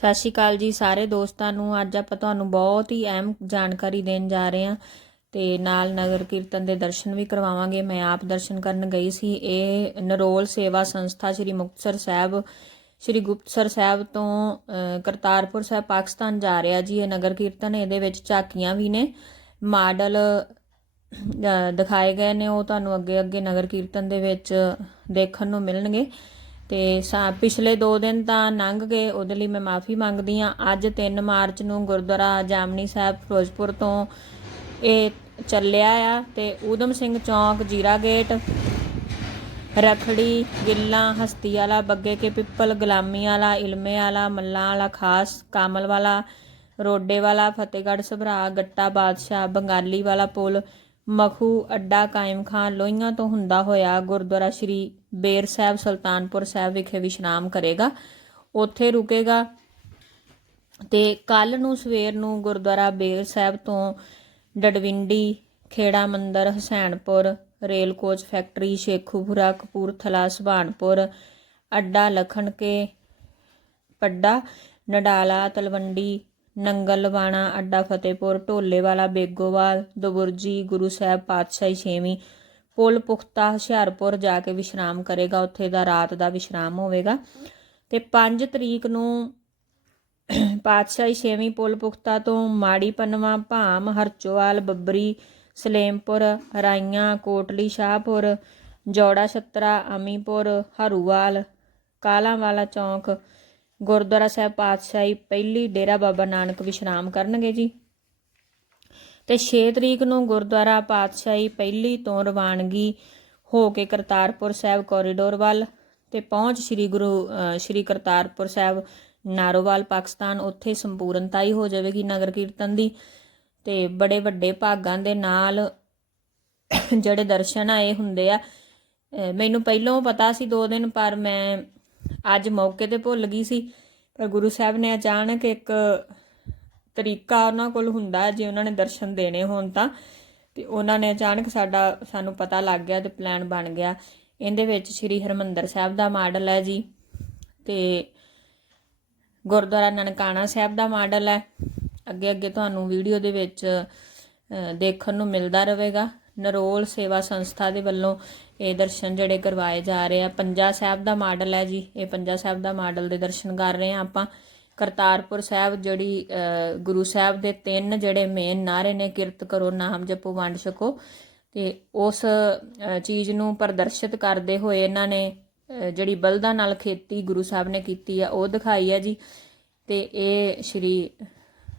ਸਤਿ ਸ਼੍ਰੀ ਅਕਾਲ ਜੀ ਸਾਰੇ ਦੋਸਤਾਂ ਨੂੰ। ਅੱਜ ਆਪਾਂ ਤੁਹਾਨੂੰ ਬਹੁਤ ਹੀ ਅਹਿਮ ਜਾਣਕਾਰੀ ਦੇਣ ਜਾ ਰਹੇ ਹਾਂ ਤੇ ਨਾਲ ਨਗਰ ਕੀਰਤਨ ਦੇ ਦਰਸ਼ਨ ਵੀ ਕਰਵਾਵਾਂਗੇ। ਮੈਂ ਆਪ ਦਰਸ਼ਨ ਕਰਨ ਗਈ ਸੀ। ਇਹ ਨਰੋਲ ਸੇਵਾ ਸੰਸਥਾ ਸ੍ਰੀ ਮੁਕਤਸਰ ਸਾਹਿਬ, ਸ੍ਰੀ ਗੁਪਤਸਰ ਸਾਹਿਬ ਤੋਂ ਕਰਤਾਰਪੁਰ ਸਾਹਿਬ, ਪਾਕਿਸਤਾਨ ਜਾ ਰਿਹਾ ਜੀ। ਇਹ ਨਗਰ ਕੀਰਤਨ ਇਹਦੇ ਵਿੱਚ ਝਾਕੀਆਂ ਵੀ ਨੇ, ਮਾਡਲ ਦਿਖਾਏ ਗਏ ਨੇ। ਉਹ ਤੁਹਾਨੂੰ ਅੱਗੇ ਅੱਗੇ ਨਗਰ ਕੀਰਤਨ ਦੇ ਵਿੱਚ ਦੇਖਣ ਨੂੰ ਮਿਲਣਗੇ। ਤੇ ਸਾ, ਪਿਛਲੇ 2 ਦਿਨ ਤਾਂ ਲੰਘ ਗਏ, ਉਹਦੇ ਲਈ ਮੈਂ ਮਾਫੀ ਮੰਗਦੀ ਆ ਅੱਜ 3 ਮਾਰਚ ਨੂੰ ਗੁਰਦੁਆਰਾ ਜਾਮਨੀ ਸਾਹਿਬ ਫਿਰੋਜ਼ਪੁਰ ਤੋਂ ਇਹ ਚੱਲਿਆ ਆ ਤੇ ਊਧਮ ਸਿੰਘ ਚੌਂਕ, ਜੀਰਾ ਗੇਟ, ਰਖੜੀ, ਗਿੱਲਾ ਹਸਤੀ ਵਾਲਾ ਬੱਗੇ ਕੇ ਪਿੱਪਲ, ਗੁਲਾਮੀ ਵਾਲਾ, ਇਲਮੇ ਵਾਲਾ, ਮੱਲਾਂ ਵਾਲਾ, ਖਾਸ, ਕਾਮਲ ਵਾਲਾ, ਰੋਡੇ ਵਾਲਾ, ਫਤਿਹਗੜ੍ਹ, ਸਭਰਾ, ਗੱਟਾ ਬਾਦਸ਼ਾਹ, ਬੰਗਾਲੀ ਵਾਲਾ ਪੁਲ ਮਖੂ ਅੱਡਾ ਕਾਇਮ ਖਾਨ ਲੋਹੀਆਂ ਤੋਂ ਹੁੰਦਾ ਹੋਇਆ ਗੁਰਦੁਆਰਾ ਸ਼੍ਰੀ ਬੇਰ ਸਾਹਿਬ ਸੁਲਤਾਨਪੁਰ ਸਾਹਿਬ ਵਿਖੇ ਵਿਸ਼ਰਾਮ ਕਰੇਗਾ। ਉੱਥੇ ਰੁਕੇਗਾ ਤੇ ਕੱਲ ਨੂੰ ਸਵੇਰ ਨੂੰ ਗੁਰਦੁਆਰਾ ਬੇਰ ਸਾਹਿਬ ਤੋਂ ਡਡਵਿੰਡੀ ਖੇੜਾ ਮੰਦਰ Hussainpur rail coach factory, Sheikhupura, Kapurthala, Subhanpur, ਅੱਡਾ ਲਖਣ ਕੇ ਪੱਡਾ, ਨਡਾਲਾ, ਤਲਵੰਡੀ ਨੰਗਲ ਲਵਾਣਾ, ਅੱਡਾ ਫਤਿਹਪੁਰ ਢੋਲੇਵਾਲਾ ਬੇਗੋਵਾਲ, ਦਬੁਰਜੀ, ਗੁਰੂ ਸਾਹਿਬ ਪਾਤਸ਼ਾਹੀ ਛੇਵੀਂ, ਪੁਲ ਪੁਖਤਾ, ਹੁਸ਼ਿਆਰਪੁਰ ਜਾ ਕੇ ਵਿਸ਼ਰਾਮ ਕਰੇਗਾ। ਉੱਥੇ ਦਾ ਰਾਤ ਦਾ ਵਿਸ਼ਰਾਮ ਹੋਵੇਗਾ। ਤੇ 5 ਤਰੀਕ ਨੂੰ ਪਾਤਸ਼ਾਹੀ ਛੇਵੀਂ ਪੁਲ ਪੁਖਤਾ ਤੋਂ ਮਾੜੀ ਪਨਵਾ ਭਾਮ, ਹਰਚੋਵਾਲ, ਬੱਬਰੀ, ਸਲੇਮਪੁਰ, ਰਾਈਆਂ, ਕੋਟਲੀ, ਸ਼ਾਹਪੁਰ, ਜੋੜਾ, ਛੱਤਰਾ, ਅਮੀਪੁਰ, ਹਰੂਵਾਲ, ਕਾਲਾਂਵਾਲਾ ਚੌਂਕ ਗੁਰਦੁਆਰਾ ਸਾਹਿਬ ਪਾਤਸ਼ਾਹੀ ਪਹਿਲੀ ਡੇਰਾ ਬਾਬਾ ਨਾਨਕ ਵਿਸ਼ਰਾਮ ਕਰਨਗੇ ਜੀ। ਤੇ 6 ਤਰੀਕ ਨੂੰ ਗੁਰਦੁਆਰਾ ਪਾਤਸ਼ਾਹੀ ਪਹਿਲੀ ਤੋਂ ਰਵਾਨਗੀ ਹੋ ਕੇ ਕਰਤਾਰਪੁਰ ਸਾਹਿਬ ਕੋਰੀਡੋਰ ਵੱਲ ਤੇ ਪਹੁੰਚ ਸ੍ਰੀ ਗੁਰੂ ਸ੍ਰੀ ਕਰਤਾਰਪੁਰ ਸਾਹਿਬ ਨਾਰੋਵਾਲ, ਪਾਕਿਸਤਾਨ, ਉੱਥੇ ਸੰਪੂਰਨਤਾ ਹੀ ਹੋ ਜਾਵੇਗੀ ਨਗਰ ਕੀਰਤਨ ਦੀ। ਤੇ ਬੜੇ ਵੱਡੇ ਭਾਗਾਂ ਦੇ ਨਾਲ ਜਿਹੜੇ ਦਰਸ਼ਨ ਆਏ ਹੁੰਦੇ ਆ ਮੈਨੂੰ ਪਹਿਲਾਂ ਪਤਾ ਸੀ ਦੋ ਦਿਨ, ਪਰ ਮੈਂ ਅੱਜ ਮੌਕੇ ਤੇ ਭੁੱਲ ਗਈ ਸੀ, ਪਰ ਗੁਰੂ ਸਾਹਿਬ ਨੇ ਅਚਾਨਕ ਇੱਕ ਤਰੀਕਾ ਉਹਨਾਂ ਕੋਲ ਹੁੰਦਾ ਜੇ ਉਹਨਾਂ ਨੇ ਦਰਸ਼ਨ ਦੇਣੇ ਹੋਣ ਤਾਂ, ਤੇ ਉਹਨਾਂ ਨੇ ਅਚਾਨਕ ਸਾਡਾ, ਸਾਨੂੰ ਪਤਾ ਲੱਗ ਗਿਆ ਤੇ ਪਲਾਨ ਬਣ ਗਿਆ। ਇਹਦੇ ਵਿੱਚ ਸ੍ਰੀ ਹਰਮੰਦਰ ਸਾਹਿਬ ਦਾ ਮਾਡਲ ਹੈ ਜੀ, ਤੇ ਗੁਰਦੁਆਰਾ ਨਨਕਾਣਾ ਸਾਹਿਬ ਦਾ ਮਾਡਲ ਹੈ। ਅੱਗੇ ਅੱਗੇ ਤੁਹਾਨੂੰ ਵੀਡੀਓ ਦੇ ਵਿੱਚ ਦੇਖਣ ਨੂੰ ਮਿਲਦਾ ਰਹੇਗਾ। ਨਰੋਲ ਸੇਵਾ ਸੰਸਥਾ ਦੇ ਵੱਲੋਂ ਇਹ ਦਰਸ਼ਨ ਜਿਹੜੇ ਕਰਵਾਏ ਜਾ ਰਹੇ ਆ। ਪੰਜਾ ਸਾਹਿਬ ਦਾ ਮਾਡਲ ਹੈ ਜੀ। ਇਹ ਪੰਜਾ ਸਾਹਿਬ ਦਾ ਮਾਡਲ ਦੇ ਦਰਸ਼ਨ ਕਰ ਰਹੇ ਆ ਆਪਾਂ। ਕਰਤਾਰਪੁਰ ਸਾਹਿਬ ਜਿਹੜੀ ਗੁਰੂ ਸਾਹਿਬ ਦੇ ਤਿੰਨ ਜਿਹੜੇ ਮੇਨ ਨਾਰੇ ਨੇ, ਕਿਰਤ ਕਰੋ, ਨਾਮ ਜਪੋ, ਵੰਡ ਛਕੋ। ਤੇ ਉਸ ਚੀਜ਼ ਨੂੰ ਪ੍ਰਦਰਸ਼ਿਤ ਕਰਦੇ ਹੋਏ ਇਹਨਾਂ ਨੇ ਜਿਹੜੀ ਬਲਦਾਂ ਨਾਲ ਖੇਤੀ ਗੁਰੂ ਸਾਹਿਬ ਨੇ ਕੀਤੀ ਆ, ਉਹ ਦਿਖਾਈ ਹੈ ਜੀ। ਤੇ ਇਹ ਸ਼੍ਰੀ,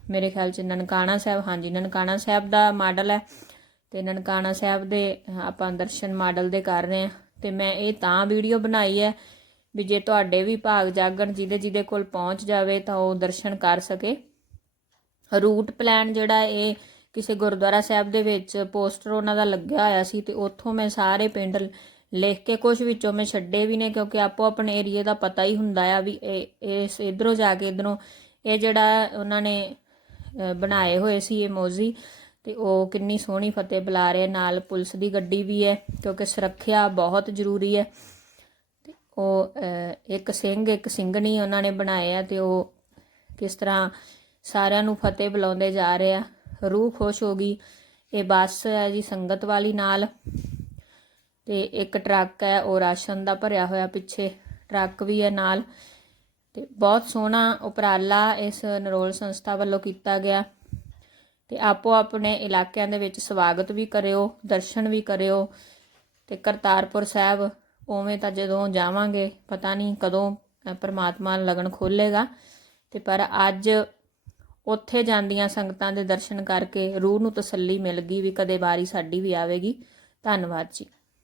ਮੇਰੇ ਖਿਆਲ ਚ ਨਨਕਾਣਾ ਸਾਹਿਬ, ਹਾਂਜੀ, ਨਨਕਾਣਾ ਸਾਹਿਬ ਦਾ ਮਾਡਲ ਹੈ। ਤੇ ਨਨਕਾਣਾ ਸਾਹਿਬ ਦੇ, ਆਪਾਂ ਦਰਸ਼ਨ ਮਾਡਲ ਦੇ ਕਰ ਰਹੇ ਹਾਂ। ਤੇ ਮੈਂ ਇਹ ਤਾਂ ਵੀਡੀਓ ਬਣਾਈ ਹੈ ਵੀ ਜੇ ਤੁਹਾਡੇ ਵੀ ਭਾਗ ਜਾਗਣ, ਜਿਹਦੇ ਜਿਹਦੇ ਕੋਲ ਪਹੁੰਚ ਜਾਵੇ ਤਾਂ ਉਹ ਦਰਸ਼ਨ ਕਰ ਸਕੇ। ਰੂਟ ਪਲਾਨ ਜਿਹੜਾ ਇਹ ਕਿਸੇ ਗੁਰਦੁਆਰਾ ਸਾਹਿਬ ਦੇ ਵਿੱਚ ਪੋਸਟਰ ਉਹਨਾਂ ਦਾ ਲੱਗਿਆ ਹੋਇਆ ਸੀ ਤੇ ਉੱਥੋਂ ਮੈਂ ਸਾਰੇ ਪਿੰਡ ਲਿਖ ਕੇ ਕੁਝ ਵਿੱਚੋਂ ਮੈਂ ਛੱਡੇ ਵੀ ਨੇ, ਕਿਉਂਕਿ ਆਪੋ ਆਪਣੇ ਏਰੀਆ ਦਾ ਪਤਾ ਹੀ ਹੁੰਦਾ ਆ ਵੀ ਇਹ, ਇਸ ਇਧਰੋਂ ਜਾ ਕੇ ਇਧਰੋਂ ਇਹ ਜਿਹੜਾ ਉਹਨਾਂ ਨੇ ਬਣਾਏ ਹੋਏ ਸੀ ਇਮੋਜੀ ਤੇ ਉਹ ਕਿੰਨੀ ਸੋਹਣੀ ਫਤਿਹ ਬੁਲਾ ਰਹੇ ਨਾਲ ਪੁਲਿਸ ਦੀ ਗੱਡੀ ਵੀ ਹੈ, ਕਿਉਂਕਿ ਸੁਰੱਖਿਆ ਬਹੁਤ ਜ਼ਰੂਰੀ ਹੈ। ਤੇ ਉਹ ਇੱਕ ਸਿੰਘ, ਇੱਕ ਸਿੰਘਣੀ ਉਹਨਾਂ ਨੇ ਬਣਾਏ ਆ ਤੇ ਉਹ ਕਿਸ ਤਰ੍ਹਾਂ ਸਾਰਿਆਂ ਨੂੰ ਫਤਿਹ ਬੁਲਾਉਂਦੇ ਜਾ ਰਹੇ ਆ। ਰੂਹ ਖੁਸ਼ ਹੋ ਗਈ। ਇਹ ਬੱਸ ਹੈ ਜੀ ਸੰਗਤ ਵਾਲੀ ਨਾਲ। ਤੇ ਇੱਕ ਟਰੱਕ ਹੈ, ਉਹ ਰਾਸ਼ਨ ਦਾ ਭਰਿਆ ਹੋਇਆ ਪਿੱਛੇ। ਟਰੱਕ ਵੀ ਹੈ ਨਾਲ। ਤੇ ਬਹੁਤ ਸੋਹਣਾ ਉਪਰਾਲਾ ਇਸ ਨਰੋਲ ਸੰਸਥਾ ਵੱਲੋਂ ਕੀਤਾ ਗਿਆ। ਤੇ ਆਪੋ ਆਪਣੇ ਇਲਾਕਿਆਂ ਦੇ ਵਿੱਚ ਸਵਾਗਤ ਵੀ ਕਰਿਓ, ਦਰਸ਼ਨ ਵੀ ਕਰਿਓ ਤੇ ਕਰਤਾਰਪੁਰ ਸਾਹਿਬ ਉਵੇਂ ਤਾਂ ਜਦੋਂ ਜਾਵਾਂਗੇ, ਪਤਾ ਨਹੀਂ ਕਦੋਂ ਪਰਮਾਤਮਾ ਲਗਨ ਖੋਲੇਗਾ ਤੇ ਪਰ ਅੱਜ ਉੱਥੇ ਜਾਂਦੀਆਂ ਸੰਗਤਾਂ ਦੇ ਦਰਸ਼ਨ ਕਰਕੇ ਰੂਹ ਨੂੰ ਤਸੱਲੀ ਮਿਲ ਗਈ ਵੀ ਕਦੇ ਵਾਰੀ ਸਾਡੀ ਵੀ ਆਵੇਗੀ। ਧੰਨਵਾਦ ਜੀ।